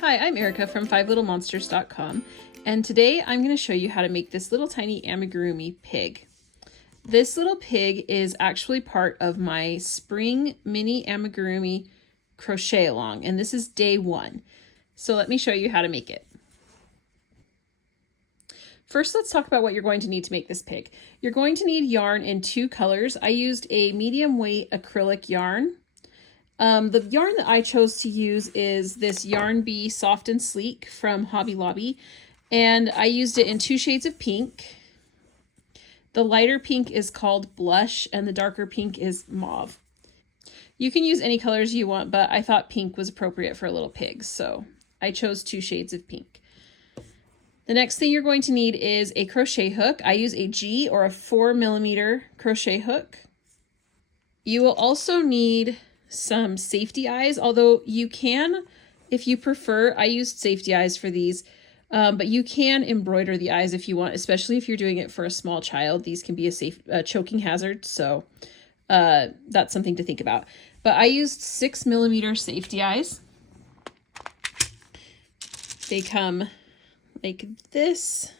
Hi, I'm Erica from 5littlemonsters.com, and today I'm going to show you how to make this little tiny amigurumi pig. This little pig is actually part of my spring mini amigurumi crochet along, and this is day 1. So let me show you how to make it. First, let's talk about what you're going to need to make this pig. You're going to need yarn in 2 colors. I used a medium weight acrylic yarn. The yarn that I chose to use is this Yarn Bee Soft and Sleek from Hobby Lobby, and I used it in 2 shades of pink. The lighter pink is called Blush, and the darker pink is Mauve. You can use any colors you want, but I thought pink was appropriate for a little pig, so I chose 2 shades of pink. The next thing you're going to need is a crochet hook. I use a G or a 4mm crochet hook. You will also need some safety eyes, although you can, if you prefer, I used safety eyes for these, but you can embroider the eyes if you want, especially if you're doing it for a small child. These can be a choking hazard, so that's something to think about. But I used 6mm safety eyes. They come like this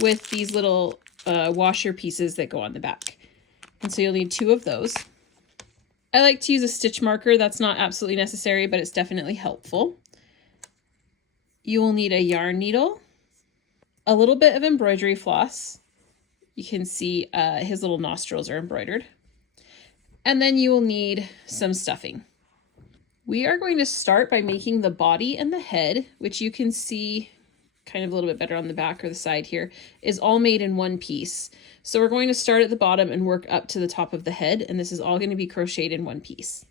with these little washer pieces that go on the back. And so you'll need 2 of those. I like to use a stitch marker. That's not absolutely necessary, but it's definitely helpful. You will need a yarn needle, a little bit of embroidery floss. You can see his little nostrils are embroidered. And then you will need some stuffing. We are going to start by making the body and the head, which you can see kind of a little bit better on the back or the side here, is all made in 1 piece. So we're going to start at the bottom and work up to the top of the head, and this is all going to be crocheted in 1 piece.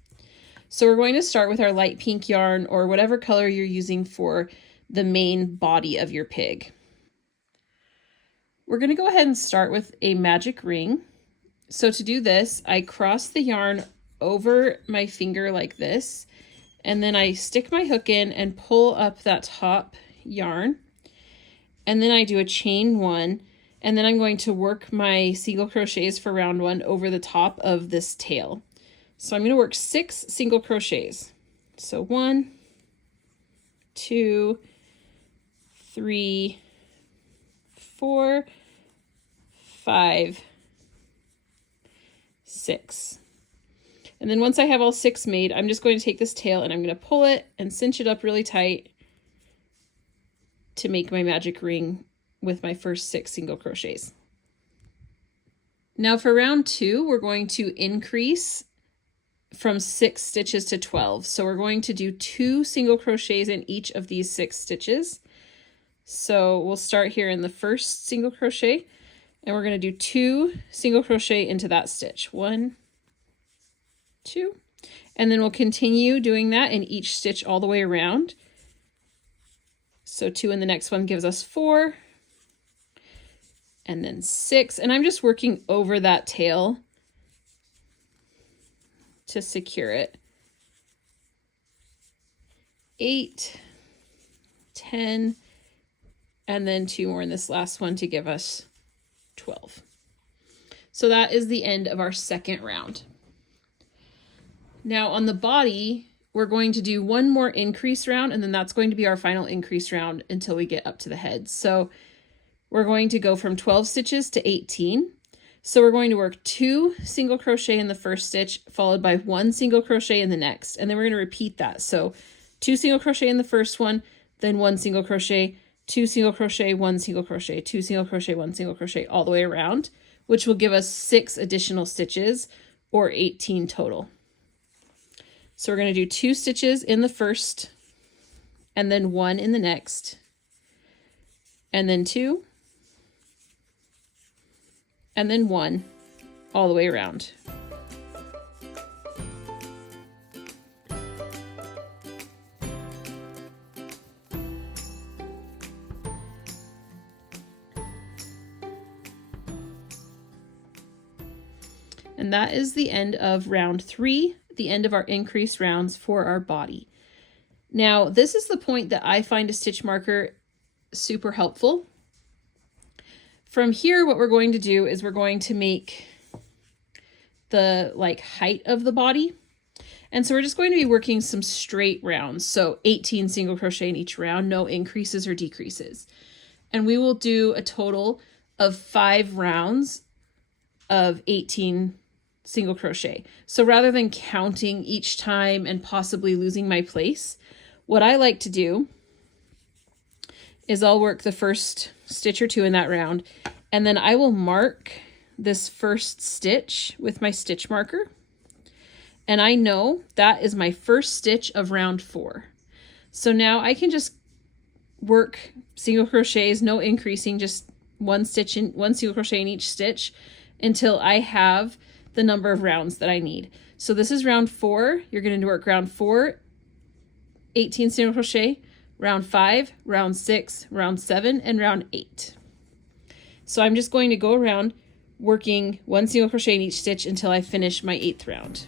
So we're going to start with our light pink yarn or whatever color you're using for the main body of your pig. We're going to go ahead and start with a magic ring. So to do this, I cross the yarn over my finger like this, and then I stick my hook in and pull up that top yarn. And then I do a chain 1, and then I'm going to work my single crochets for round 1 over the top of this tail. So I'm going to work 6 single crochets. So 1, 2, 3, 4, 5, 6. And then once I have all 6 made, I'm just going to take this tail and I'm going to pull it and cinch it up really tight to make my magic ring with my first 6 single crochets. Now for round 2, we're going to increase from 6 stitches to 12. So we're going to do 2 single crochets in each of these 6 stitches. So we'll start here in the first single crochet, and we're going to do 2 single crochet into that stitch. 1, 2, and then we'll continue doing that in each stitch all the way around. So 2 in the next one gives us 4, and then 6, and I'm just working over that tail to secure it. 8, 10, and then 2 more in this last one to give us 12. So that is the end of our second round. Now on the body, we're going to do 1 more increase round, and then that's going to be our final increase round until we get up to the head. So we're going to go from 12 stitches to 18. So we're going to work 2 single crochet in the first stitch, followed by 1 single crochet in the next. And then we're going to repeat that. So 2 single crochet in the first one, then 1 single crochet, 2 single crochet, 1 single crochet, 2 single crochet, 1 single crochet, all the way around, which will give us 6 additional stitches, or 18 total. So we're going to do 2 stitches in the first, and then 1 in the next, and then 2, and then 1 all the way around. And that is the end of round 3. The end of our increase rounds for our body. Now, this is the point that I find a stitch marker super helpful. From here, what we're going to do is we're going to make the height of the body. And so we're just going to be working some straight rounds. So 18 single crochet in each round, no increases or decreases. And we will do a total of 5 rounds of 18 single crochet. So rather than counting each time and possibly losing my place, what I like to do is I'll work the first stitch or 2 in that round, and then I will mark this first stitch with my stitch marker. And I know that is my first stitch of round 4. So now I can just work single crochets, no increasing, just one single crochet in each stitch until I have the number of rounds that I need. So this is round 4. You're going to work round 4, 18 single crochet, round 5, round 6, round 7, and round 8. So I'm just going to go around working 1 single crochet in each stitch until I finish my 8th round.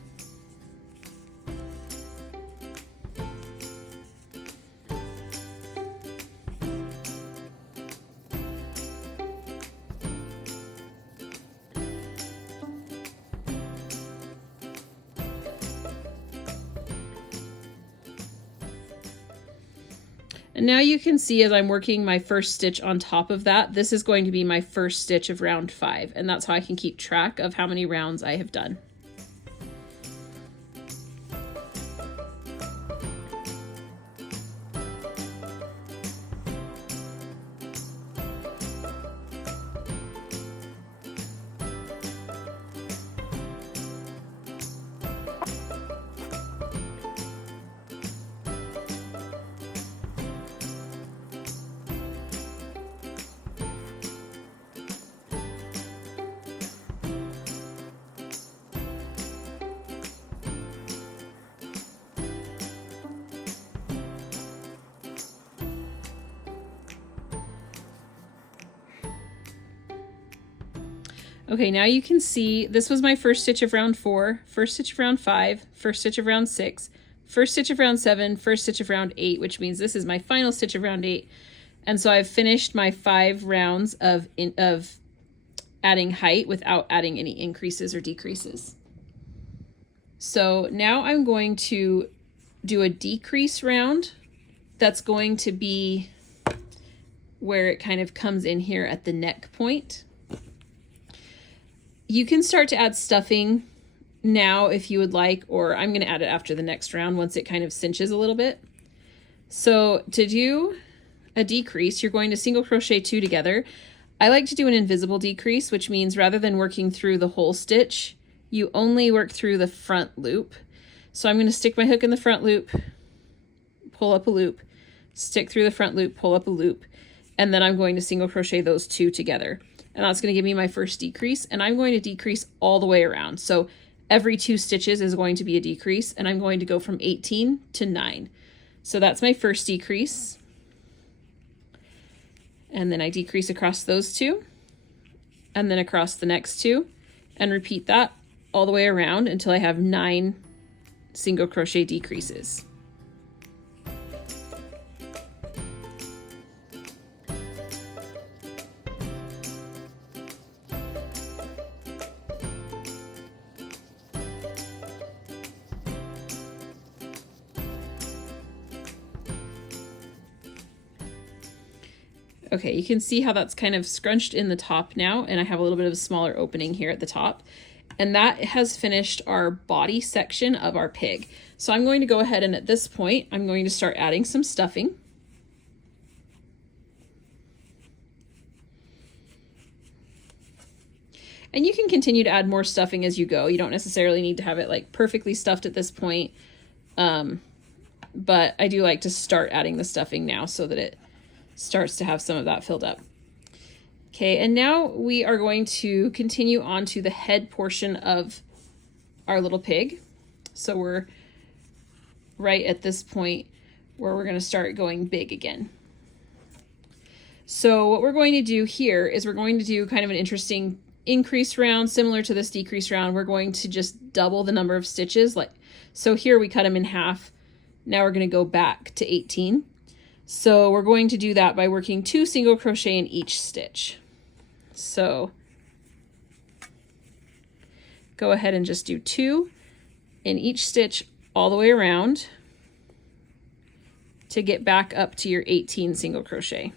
And now you can see as I'm working my first stitch on top of that, this is going to be my first stitch of round 5. And that's how I can keep track of how many rounds I have done. Okay, now you can see this was my first stitch of round 4, first stitch of round 5, first stitch of round 6, first stitch of round 7, first stitch of round 8, which means this is my final stitch of round 8. And so I've finished my 5 rounds of adding height without adding any increases or decreases. So now I'm going to do a decrease round. That's going to be where it kind of comes in here at the neck point. You can start to add stuffing now if you would like, or I'm going to add it after the next round once it kind of cinches a little bit. So to do a decrease, you're going to single crochet 2 together. I like to do an invisible decrease, which means rather than working through the whole stitch, you only work through the front loop. So I'm going to stick my hook in the front loop, pull up a loop, stick through the front loop, pull up a loop, and then I'm going to single crochet those 2 together. And that's going to give me my first decrease, and I'm going to decrease all the way around. So every 2 stitches is going to be a decrease, and I'm going to go from 18 to 9. So that's my first decrease. And then I decrease across those 2, and then across the next 2, and repeat that all the way around until I have 9 single crochet decreases. Okay, you can see how that's kind of scrunched in the top now, and I have a little bit of a smaller opening here at the top. And that has finished our body section of our pig. So I'm going to go ahead and at this point, I'm going to start adding some stuffing. And you can continue to add more stuffing as you go. You don't necessarily need to have it like perfectly stuffed at this point. But I do like to start adding the stuffing now so that it starts to have some of that filled up. Okay, and now we are going to continue on to the head portion of our little pig. So we're right at this point where we're going to start going big again. So what we're going to do here is we're going to do kind of an interesting increase round, similar to this decrease round. We're going to just double the number of stitches. So here we cut them in half. Now we're going to go back to 18. So we're going to do that by working 2 single crochet in each stitch. So go ahead and just do 2 in each stitch all the way around to get back up to your 18 single crochet.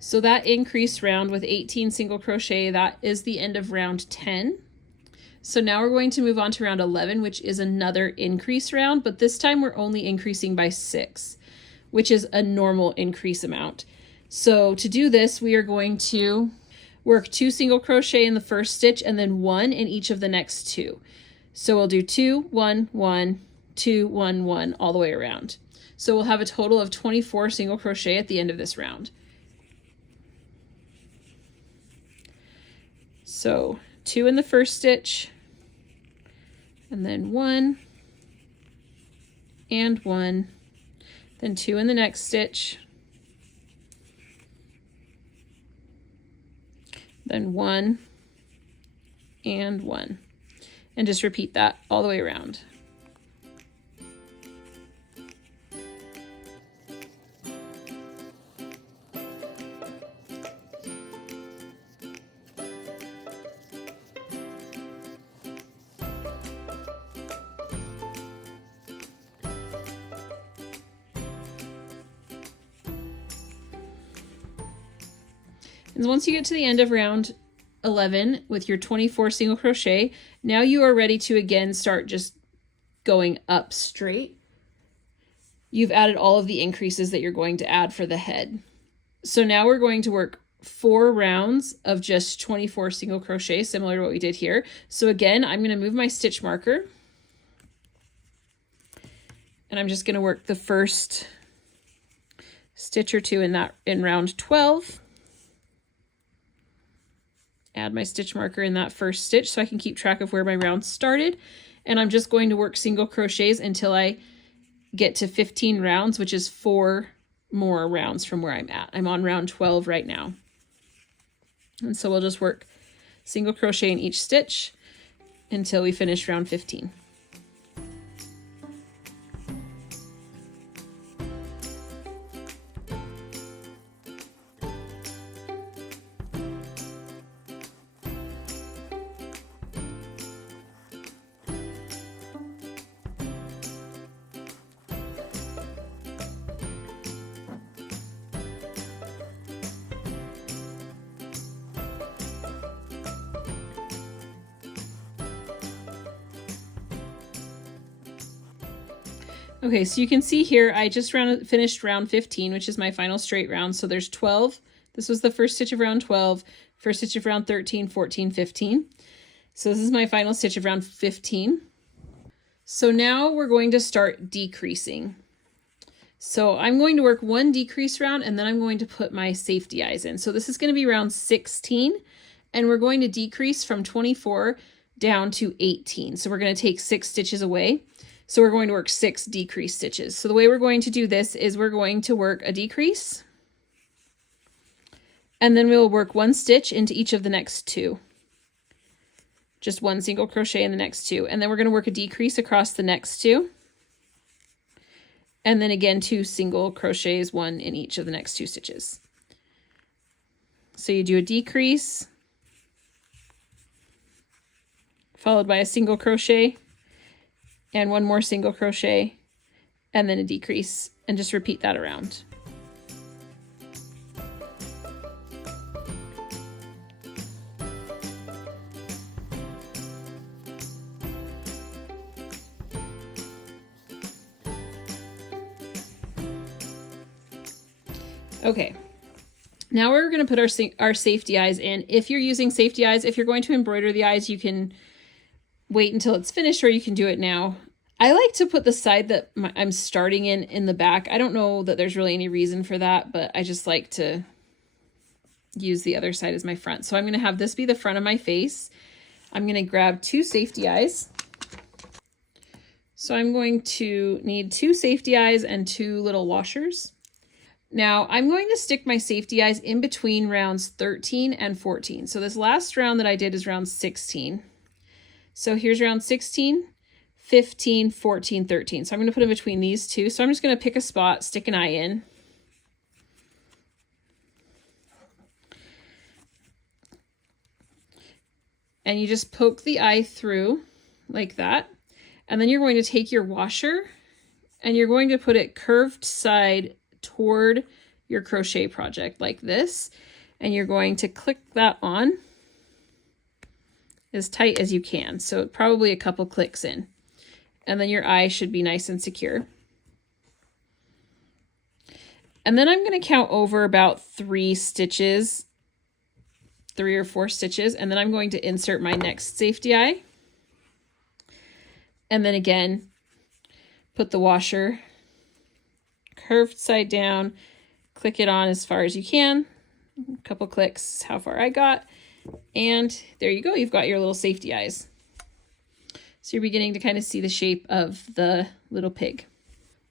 So that increased round with 18 single crochet, that is the end of round 10. So now we're going to move on to round 11, which is another increase round, but this time we're only increasing by 6, which is a normal increase amount. So to do this, we are going to work 2 single crochet in the first stitch and then 1 in each of the next 2. So we'll do 2, 1, 1, 2, 1, 1 all the way around. So we'll have a total of 24 single crochet at the end of this round. So 2 in the first stitch, and then 1, and 1, then 2 in the next stitch, then 1, and 1, and just repeat that all the way around. And once you get to the end of round 11 with your 24 single crochet, now you are ready to again start just going up straight. You've added all of the increases that you're going to add for the head. So now we're going to work 4 rounds of just 24 single crochet, similar to what we did here. So again, I'm going to move my stitch marker, and I'm just going to work the first stitch or 2 in round 12. Add my stitch marker in that first stitch so I can keep track of where my round started. And I'm just going to work single crochets until I get to 15 rounds, which is 4 more rounds from where I'm at. I'm on round 12 right now. And so we'll just work single crochet in each stitch until we finish round 15. Okay, so you can see here, I just finished round 15, which is my final straight round. So there's 12. This was the first stitch of round 12, first stitch of round 13, 14, 15. So this is my final stitch of round 15. So now we're going to start decreasing. So I'm going to work 1 decrease round, and then I'm going to put my safety eyes in. So this is going to be round 16, and we're going to decrease from 24 down to 18. So we're going to take 6 stitches away. So we're going to work 6 decrease stitches. So the way we're going to do this is we're going to work a decrease, and then we'll work 1 stitch into each of the next 2. Just 1 single crochet in the next 2. And then we're going to work a decrease across the next 2. And then again, 2 single crochets, 1 in each of the next 2 stitches. So you do a decrease, followed by a single crochet, and 1 more single crochet, and then a decrease, and just repeat that around. Okay, now we're going to put our safety eyes in. If you're using safety eyes, if you're going to embroider the eyes, you can wait until it's finished, or you can do it now. I like to put the side that I'm starting in the back. I don't know that there's really any reason for that, but I just like to use the other side as my front. So I'm going to have this be the front of my face. I'm going to grab 2 safety eyes. So I'm going to need 2 safety eyes and 2 little washers. Now I'm going to stick my safety eyes in between rounds 13 and 14. So this last round that I did is round 16. So here's round 16, 15, 14, 13. So I'm going to put in between these two. So I'm just going to pick a spot, stick an eye in. And you just poke the eye through like that. And then you're going to take your washer and you're going to put it curved side toward your crochet project like this. And you're going to click that on as tight as you can. So probably a couple clicks in. And then your eye should be nice and secure. And then I'm going to count over about 3 stitches, 3 or 4 stitches, and then I'm going to insert my next safety eye. And then again, put the washer curved side down, click it on as far as you can, a couple clicks, how far I got, and there you go, you've got your little safety eyes. So you're beginning to kind of see the shape of the little pig.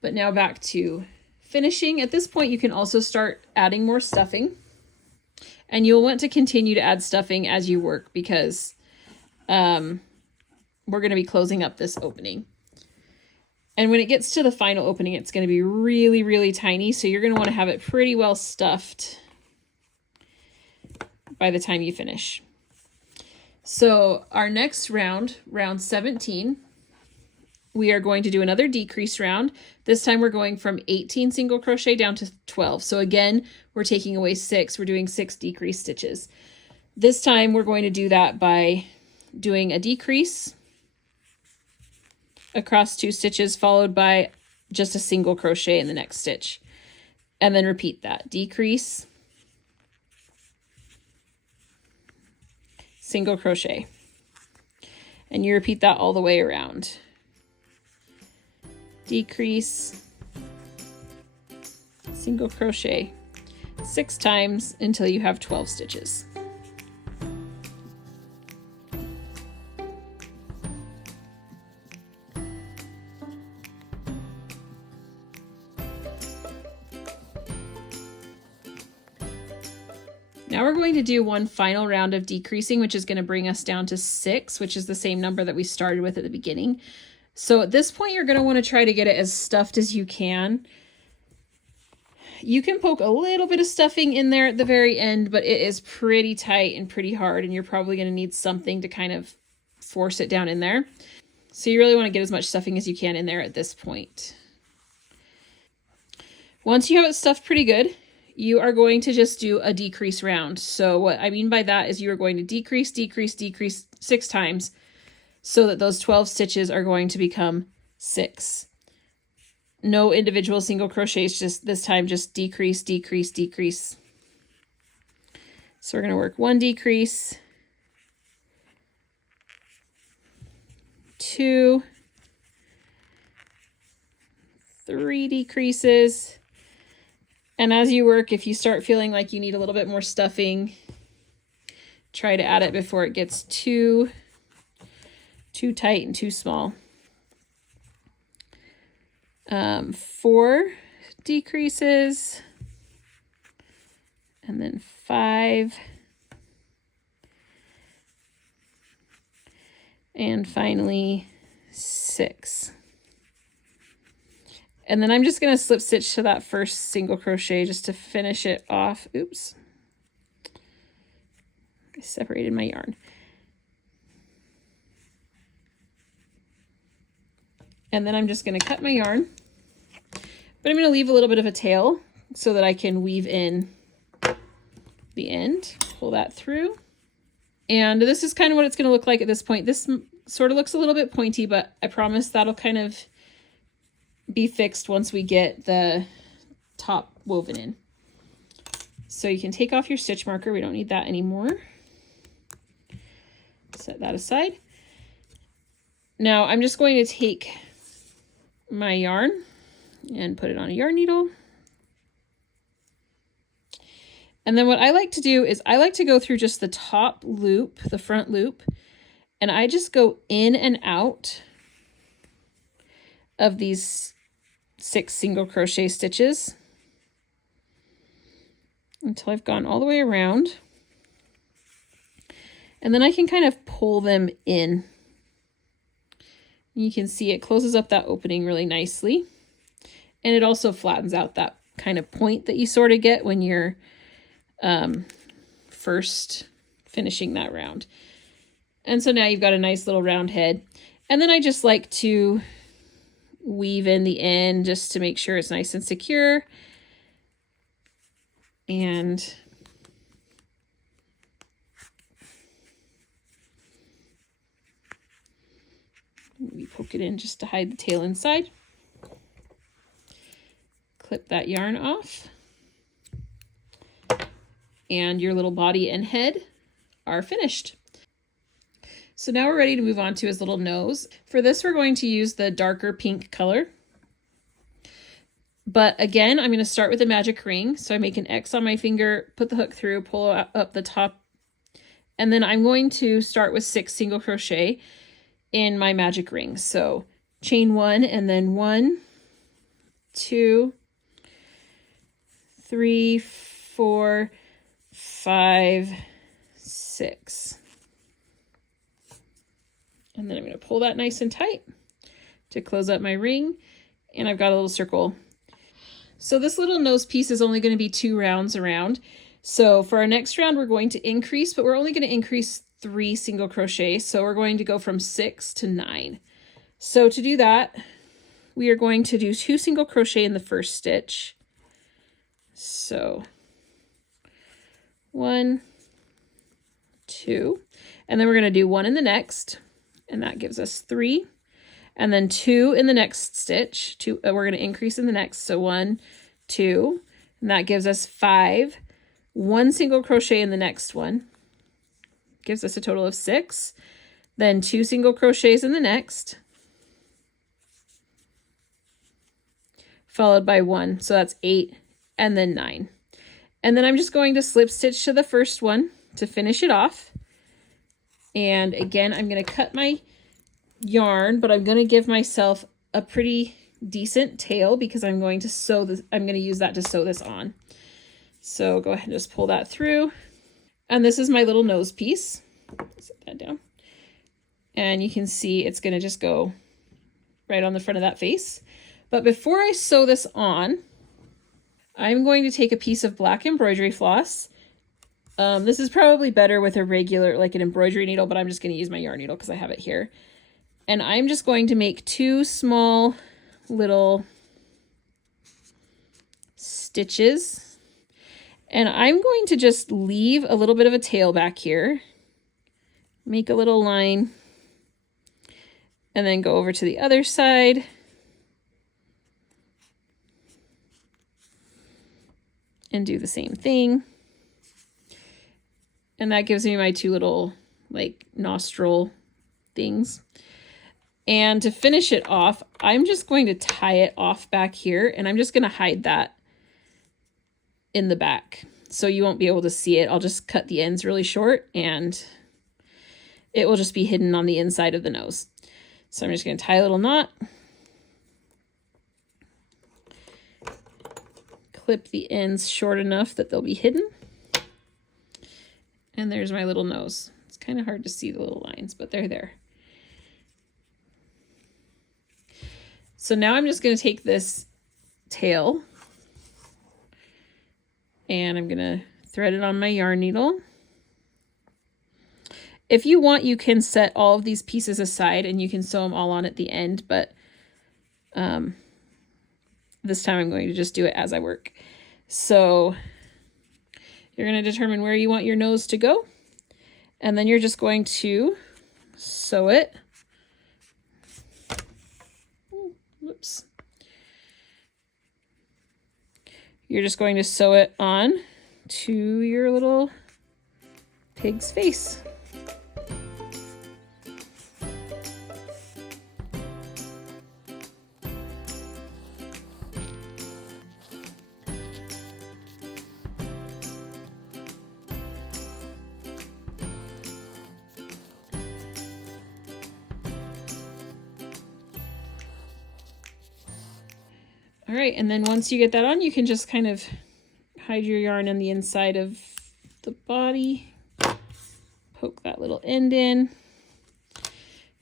But now back to finishing. At this point, you can also start adding more stuffing. And you'll want to continue to add stuffing as you work because we're going to be closing up this opening. And when it gets to the final opening, it's going to be really, really tiny. So you're going to want to have it pretty well stuffed by the time you finish. So our next round, round 17, we are going to do another decrease round. This time we're going from 18 single crochet down to 12. So again, we're taking away 6. We're doing 6 decrease stitches. This time we're going to do that by doing a decrease across 2 stitches followed by just a single crochet in the next stitch. And then repeat that. Decrease, single crochet. And you repeat that all the way around. Decrease, single crochet 6 times until you have 12 stitches. Now we're going to do one final round of decreasing, which is going to bring us down to 6, which is the same number that we started with at the beginning. So at this point, you're going to want to try to get it as stuffed as you can. You can poke a little bit of stuffing in there at the very end, but it is pretty tight and pretty hard, and you're probably going to need something to kind of force it down in there. So you really want to get as much stuffing as you can in there at this point. Once you have it stuffed pretty good, you are going to just do a decrease round. So what I mean by that is you are going to decrease, decrease, decrease 6 times, so that those 12 stitches are going to become 6. No individual single crochets, just this time just decrease, decrease, decrease. So we're going to work 1 decrease, 2, 3 decreases. And as you work, if you start feeling like you need a little bit more stuffing, try to add it before it gets too tight and too small. 4 decreases, and then 5, and finally 6. And then I'm just going to slip stitch to that first single crochet just to finish it off. Oops, I separated my yarn. And then I'm just going to cut my yarn, but I'm going to leave a little bit of a tail so that I can weave in the end, pull that through. And this is kind of what it's going to look like at this point. This sort of looks a little bit pointy, but I promise that'll kind of be fixed once we get the top woven in. So you can take off your stitch marker. We don't need that anymore. Set that aside. Now I'm just going to take my yarn and put it on a yarn needle. And then what I like to do is I like to go through just the top loop, the front loop, and I just go in and out of these 6 single crochet stitches. until I've gone all the way around. And then I can kind of pull them in. You can see it closes up that opening really nicely. And it also flattens out that kind of point that you sort of get when you're first finishing that round. And so now you've got a nice little round head. And then I just like to weave in the end just to make sure it's nice and secure. And we poke it in just to hide the tail inside. Clip that yarn off. And your little body and head are finished. So now we're ready to move on to his little nose. For this, we're going to use the darker pink color. But again, I'm going to start with a magic ring. So I make an X on my finger, put the hook through, pull up the top, and then I'm going to start with 6 single crochet in my magic ring. So chain 1 and then 1, 2, 3, 4, 5, 6. And then I'm going to pull that nice and tight to close up my ring. And I've got a little circle. So this little nose piece is only going to be 2 rounds around. So for our next round, we're going to increase, but we're only going to increase 3 single crochet. So we're going to go from 6 to 9. So to do that, we are going to do 2 single crochet in the first stitch. So 1, 2, and then we're going to do 1 in the next, and that gives us 3, and then 2 in the next stitch. We're going to increase in the next, so 1, 2, and that gives us 5. 1 single crochet in the next one gives us a total of 6. Then 2 single crochets in the next, followed by 1, so that's 8, and then 9. And then I'm just going to slip stitch to the first one to finish it off. And again, I'm going to cut my yarn, but I'm going to give myself a pretty decent tail because I'm going to sew this. I'm going to use that to sew this on. So go ahead and just pull that through. And this is my little nose piece. Set that down. And you can see it's going to just go right on the front of that face. But before I sew this on, I'm going to take a piece of black embroidery floss. This is probably better with a regular, like an embroidery needle, but I'm just going to use my yarn needle because I have it here. And I'm just going to make 2 small little stitches. And I'm going to just leave a little bit of a tail back here, make a little line, and then go over to the other side. And do the same thing. And that gives me my 2 little like nostril things. And to finish it off, I'm just going to tie it off back here, and I'm just going to hide that in the back. So you won't be able to see it. I'll just cut the ends really short and it will just be hidden on the inside of the nose. So I'm just going to tie a little knot. Clip the ends short enough that they'll be hidden. And there's my little nose. It's kind of hard to see the little lines, but they're there. So now I'm just going to take this tail and I'm going to thread it on my yarn needle. If you want, you can set all of these pieces aside and you can sew them all on at the end, but this time I'm going to just do it as I work. So you're going to determine where you want your nose to go, and then you're just going to sew it. Whoops. You're just going to sew it on to your little pig's face. All right, and then once you get that on, you can just kind of hide your yarn on the inside of the body. Poke that little end in.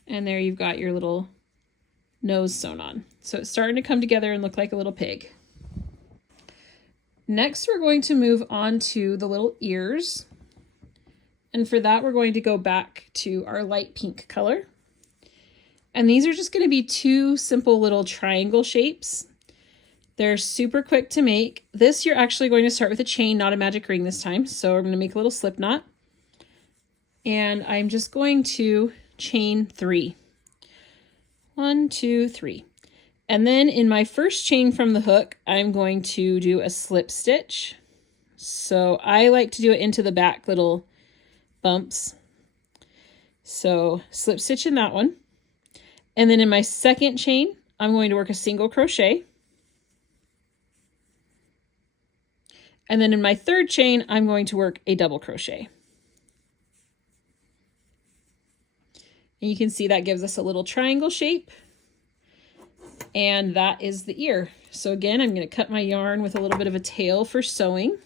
And there you've got your little nose sewn on. So it's starting to come together and look like a little pig. Next, we're going to move on to the little ears. And for that, we're going to go back to our light pink color. And these are just going to be two simple little triangle shapes. They're super quick to make. This, you're actually going to start with a chain, not a magic ring this time. So I'm going to make a little slip knot. And I'm just going to chain 3. 1, 2, 3. And then in my first chain from the hook, I'm going to do a slip stitch. So I like to do it into the back little bumps. So slip stitch in that one. And then in my second chain, I'm going to work a single crochet. And then in my third chain, I'm going to work a double crochet. And you can see that gives us a little triangle shape. And that is the ear. So again, I'm going to cut my yarn with a little bit of a tail for sewing.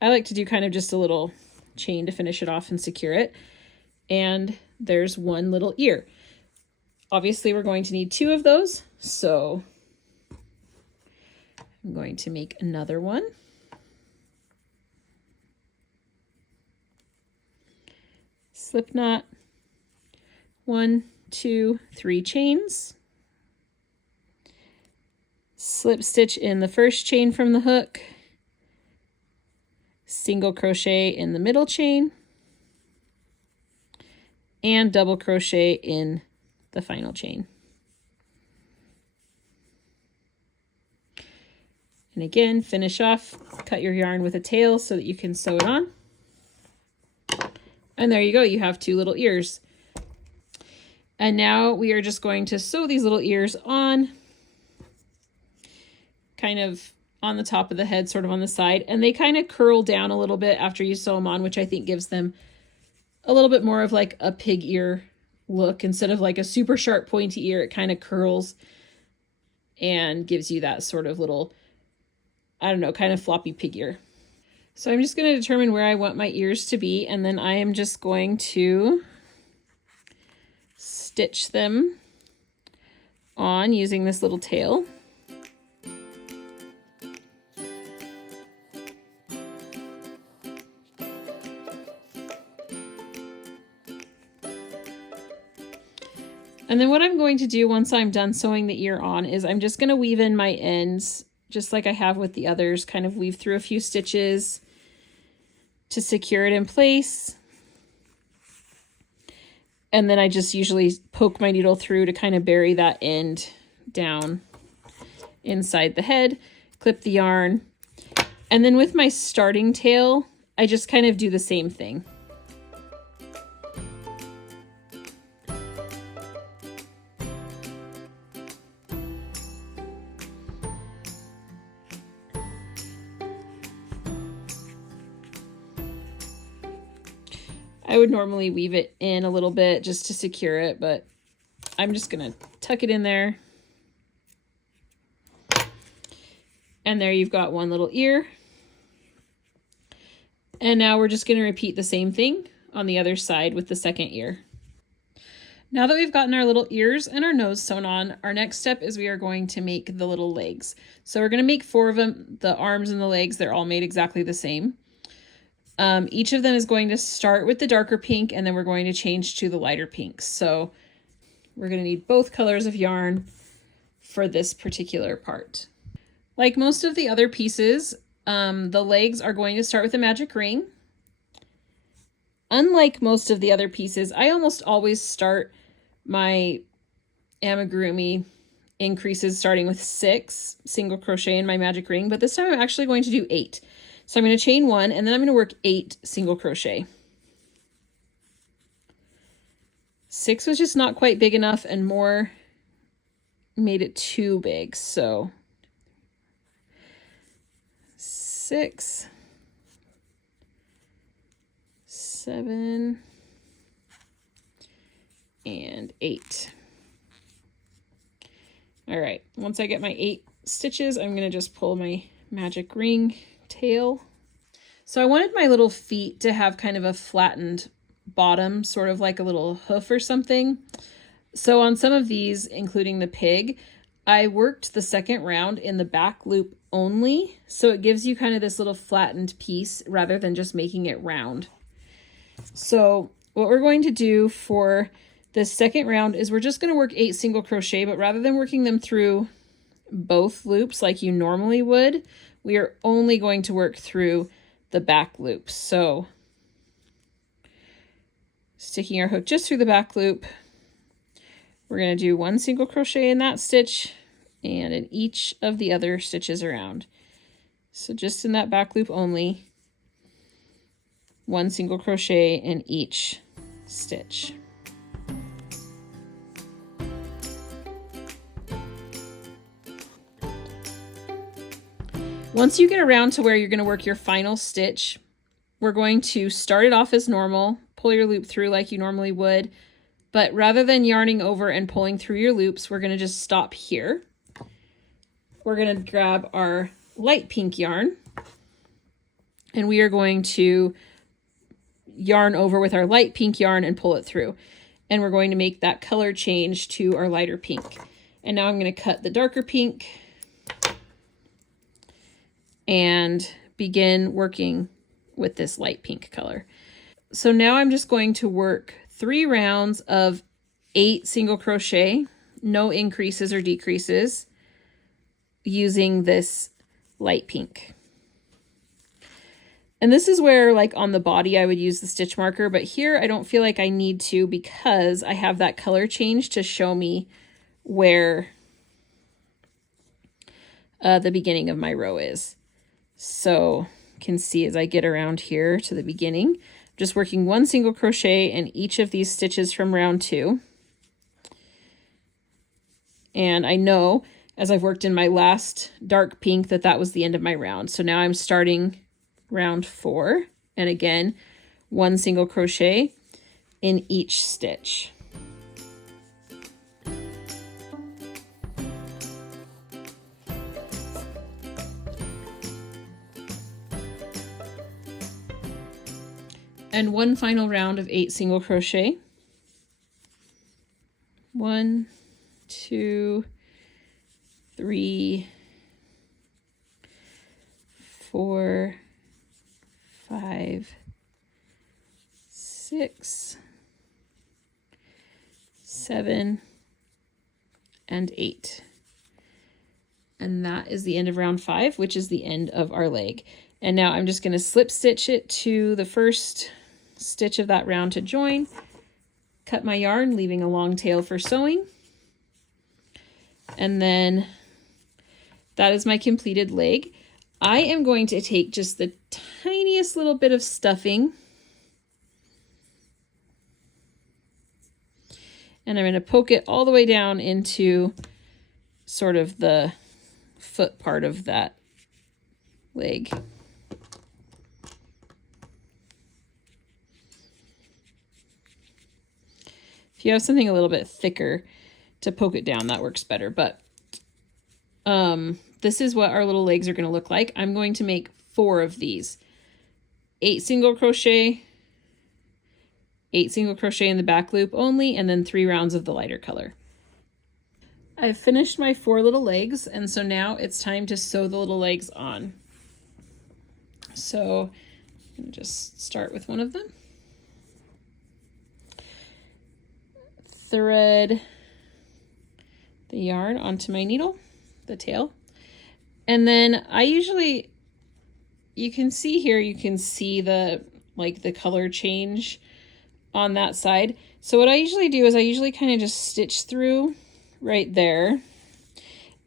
I like to do kind of just a little chain to finish it off and secure it. And there's one little ear. Obviously, we're going to need 2 of those. So I'm going to make another one. Slip knot. 1, 2, 3 chains. Slip stitch in the first chain from the hook, single crochet in the middle chain, and double crochet in the final chain. And again, finish off, cut your yarn with a tail so that you can sew it on. And there you go, you have 2 little ears. And now we are just going to sew these little ears on, kind of on the top of the head, sort of on the side, and they kind of curl down a little bit after you sew them on, which I think gives them a little bit more of like a pig ear look. Instead of like a super sharp pointy ear, it kind of curls and gives you that sort of little, I don't know, kind of floppy pig ear. So I'm just going to determine where I want my ears to be, and then I am just going to stitch them on using this little tail. And then what I'm going to do once I'm done sewing the ear on is I'm just going to weave in my ends, just like I have with the others, kind of weave through a few stitches to secure it in place. And then I just usually poke my needle through to kind of bury that end down inside the head, clip the yarn. And then with my starting tail, I just kind of do the same thing. I would normally weave it in a little bit just to secure it, but I'm just going to tuck it in there. And there you've got one little ear. And now we're just going to repeat the same thing on the other side with the second ear. Now that we've gotten our little ears and our nose sewn on, our next step is we are going to make the little legs. So we're going to make 4 of them, the arms and the legs, they're all made exactly the same. Each of them is going to start with the darker pink, and then we're going to change to the lighter pink. So we're going to need both colors of yarn for this particular part. Like most of the other pieces, the legs are going to start with a magic ring. Unlike most of the other pieces, I almost always start my amigurumi increases starting with 6 single crochet in my magic ring, but this time I'm actually going to do 8. So I'm going to chain 1, and then I'm going to work 8 single crochet. 6 was just not quite big enough, and more made it too big. So 6, 7, and 8. All right, once I get my 8 stitches, I'm going to just pull my magic ring tail. So I wanted my little feet to have kind of a flattened bottom, sort of like a little hoof or something. So on some of these, including the pig, I worked the second round in the back loop only, so it gives you kind of this little flattened piece rather than just making it round. So what we're going to do for this second round is we're just going to work 8 single crochet, but rather than working them through both loops like you normally would, we are only going to work through the back loop. So sticking our hook just through the back loop, we're going to do 1 single crochet in that stitch and in each of the other stitches around. So just in that back loop only, 1 single crochet in each stitch. Once you get around to where you're going to work your final stitch, we're going to start it off as normal, pull your loop through like you normally would, but rather than yarning over and pulling through your loops, we're going to just stop here. We're going to grab our light pink yarn, and we are going to yarn over with our light pink yarn and pull it through. And we're going to make that color change to our lighter pink. And now I'm going to cut the darker pink and begin working with this light pink color. So now I'm just going to work 3 rounds of 8 single crochet, no increases or decreases, using this light pink. And this is where, like on the body, I would use the stitch marker, but here I don't feel like I need to because I have that color change to show me where the beginning of my row is. So you can see as I get around here to the beginning, I'm just working 1 single crochet in each of these stitches from round 2. And I know as I've worked in my last dark pink that that was the end of my round. So now I'm starting round 4, and again 1 single crochet in each stitch. And 1 final round of 8 single crochet. 1, 2, 3, 4, 5, 6, 7, and 8. And that is the end of round 5, which is the end of our leg. And now I'm just going to slip stitch it to the first stitch of that round to join, cut my yarn, leaving a long tail for sewing. And then that is my completed leg. I am going to take just the tiniest little bit of stuffing and I'm going to poke it all the way down into sort of the foot part of that leg. If you have something a little bit thicker to poke it down, that works better. But this is what our little legs are going to look like. I'm going to make 4 of these. 8 single crochet, 8 single crochet in the back loop only, and then 3 rounds of the lighter color. I've finished my 4 little legs, and so now it's time to sew the little legs on. So I'm going to just start with one of them. Thread the yarn onto my needle, the tail, and then I usually, you can see here, you can see the the color change on that side. So what I usually do is I usually kind of just stitch through right there,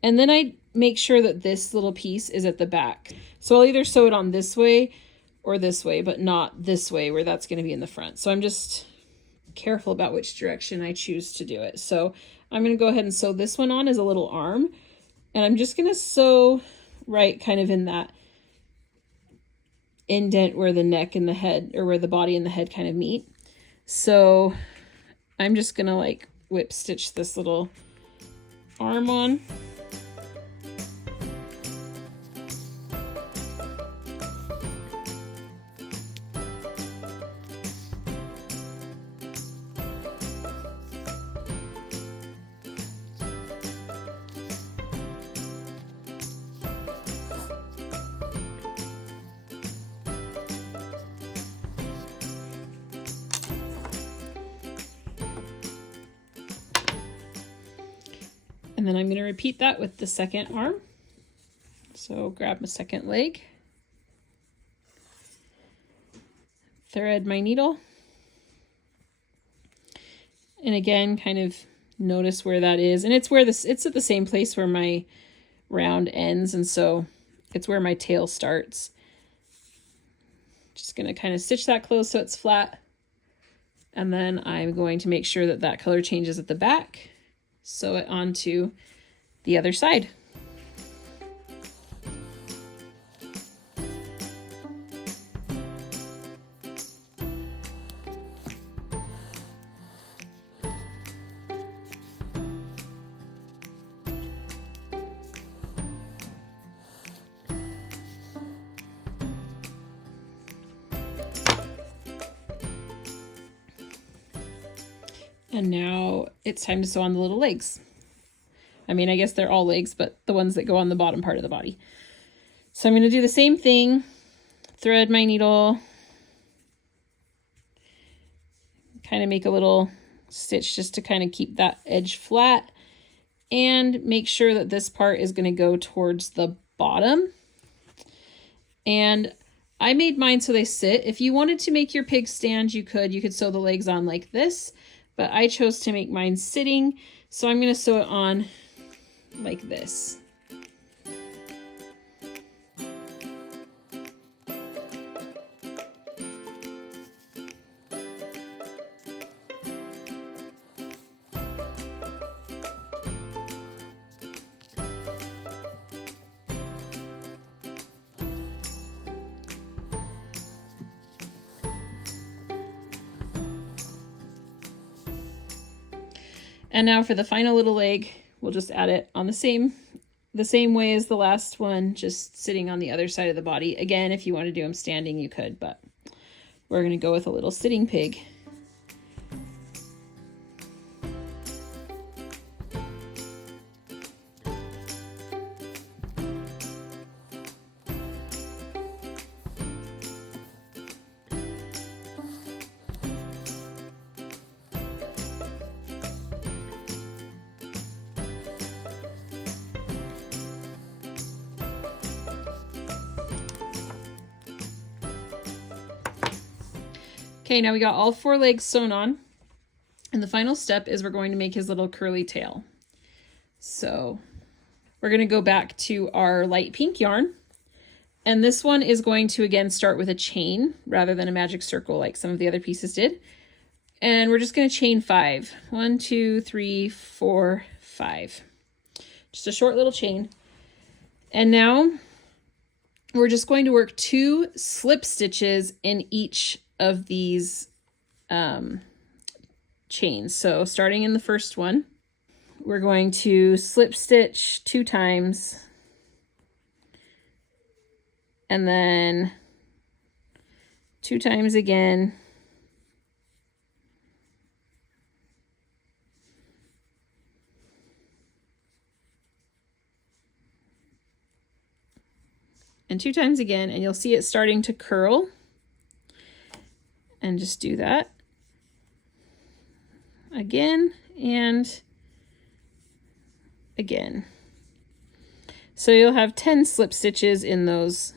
and then I make sure that this little piece is at the back. So I'll either sew it on this way or this way, but not this way where that's going to be in the front. So I'm just careful about which direction I choose to do it. So I'm going to go ahead and sew this one on as a little arm, and I'm just going to sew right kind of in that indent where the neck and the head, or where the body and the head kind of meet. So I'm just going to whip stitch this little arm on. And then I'm going to repeat that with the second arm. So grab my second leg, thread my needle, and again, kind of notice where that is. And it's where it's at the same place where my round ends, and so it's where my tail starts. Just going to kind of stitch that close so it's flat. And then I'm going to make sure that that color changes at the back. Sew it onto the other side. And now it's time to sew on the little legs. I mean, I guess they're all legs, but the ones that go on the bottom part of the body. So I'm going to do the same thing, thread my needle, kind of make a little stitch just to kind of keep that edge flat, and make sure that this part is going to go towards the bottom. And I made mine so they sit. If you wanted to make your pig stand, you could sew the legs on like this, but I chose to make mine sitting, so I'm going to sew it on like this. And now for the final little leg, we'll just add it on the same way as the last one, just sitting on the other side of the body. Again, if you want to do them standing, you could, but we're going to go with a little sitting pig. Okay, now we got all 4 legs sewn on, and the final step is we're going to make his little curly tail. So we're going to go back to our light pink yarn, and this one is going to again start with a chain rather than a magic circle like some of the other pieces did. And we're just going to chain 5. 1, 2, 3, 4, 5. Just a short little chain. And now we're just going to work 2 slip stitches in each of these chains. So starting in the first one, we're going to slip stitch 2 times, and then 2 times again, and 2 times again, and you'll see it starting to curl. And just do that again and again. So you'll have 10 slip stitches in those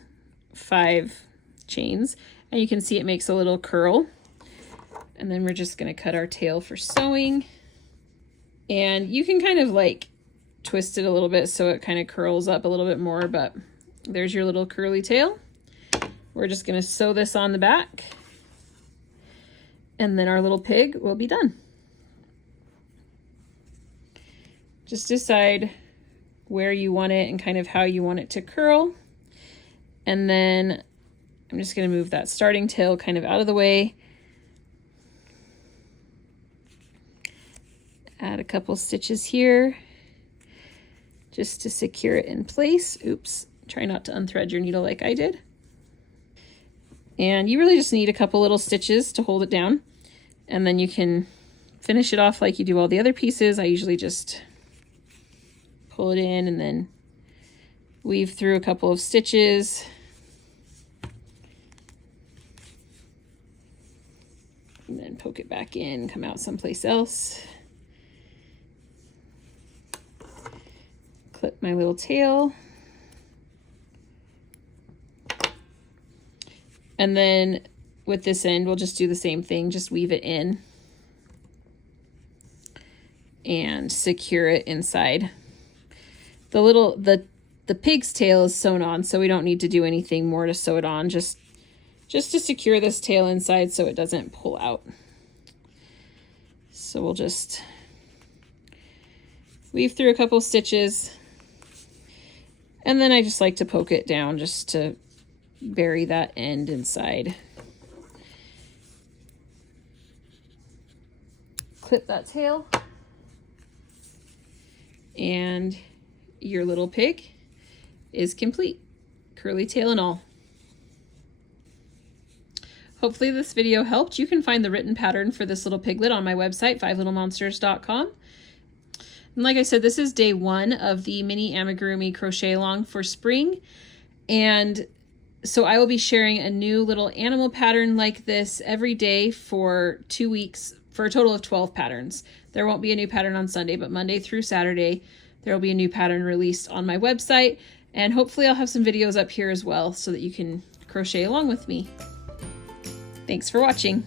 5 chains, and you can see it makes a little curl. And then we're just going to cut our tail for sewing. And you can kind of like twist it a little bit so it kind of curls up a little bit more, but there's your little curly tail. We're just going to sew this on the back, and then our little pig will be done. Just decide where you want it and kind of how you want it to curl. And then I'm just going to move that starting tail kind of out of the way. Add a couple stitches here just to secure it in place. Oops, try not to unthread your needle like I did. And you really just need a couple little stitches to hold it down. And then you can finish it off like you do all the other pieces. I usually just pull it in and then weave through a couple of stitches. And then poke it back in, come out someplace else. my little tail. And then with this end, we'll just do the same thing, just weave it in and secure it inside. The pig's tail is sewn on, so we don't need to do anything more to sew it on, just to secure this tail inside so it doesn't pull out. So we'll just weave through a couple stitches, and then I just like to poke it down just to bury that end inside. Clip that tail, and your little pig is complete, curly tail and all. Hopefully this video helped. You can find the written pattern for this little piglet on my website, 5littlemonsters.com. And like I said, this is day 1 of the mini amigurumi crochet along for spring. And so I will be sharing a new little animal pattern like this every day for 2 weeks for a total of 12 patterns. There won't be a new pattern on Sunday, but Monday through Saturday, there will be a new pattern released on my website. And hopefully I'll have some videos up here as well so that you can crochet along with me. Thanks for watching.